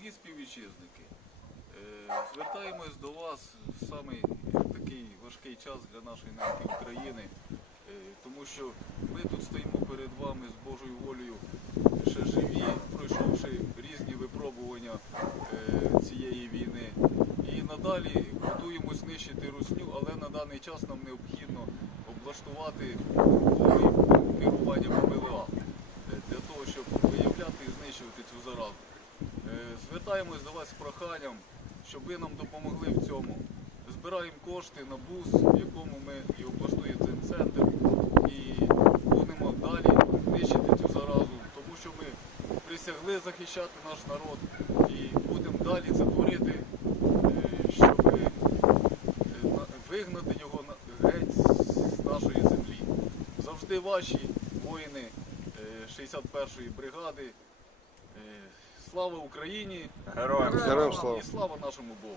Дорогі співвітчизники, е, звертаємось до вас в самий такий важкий час для нашої неньки України, е, тому що ми тут стоїмо перед вами з Божою волею ще живі, пройшовши різні випробування е, цієї війни. І надалі готуємось нищити русню, але на даний час нам необхідно облаштувати новий керування ППЛА е, для того, щоб виявляти і знищувати цю заразу. Е, Звертаємось до вас з проханням, щоб ви нам допомогли в цьому. Збираємо кошти на бус, в якому ми і облаштуємо цей центр, і будемо далі нищити цю заразу, тому що ми присягли захищати наш народ і будемо далі це творити, е, щоб е, вигнати його геть з нашої землі. Завжди ваші воїни е, 61-ї бригади. Слава Україні! Героям Героям слава. І слава нашому Богу!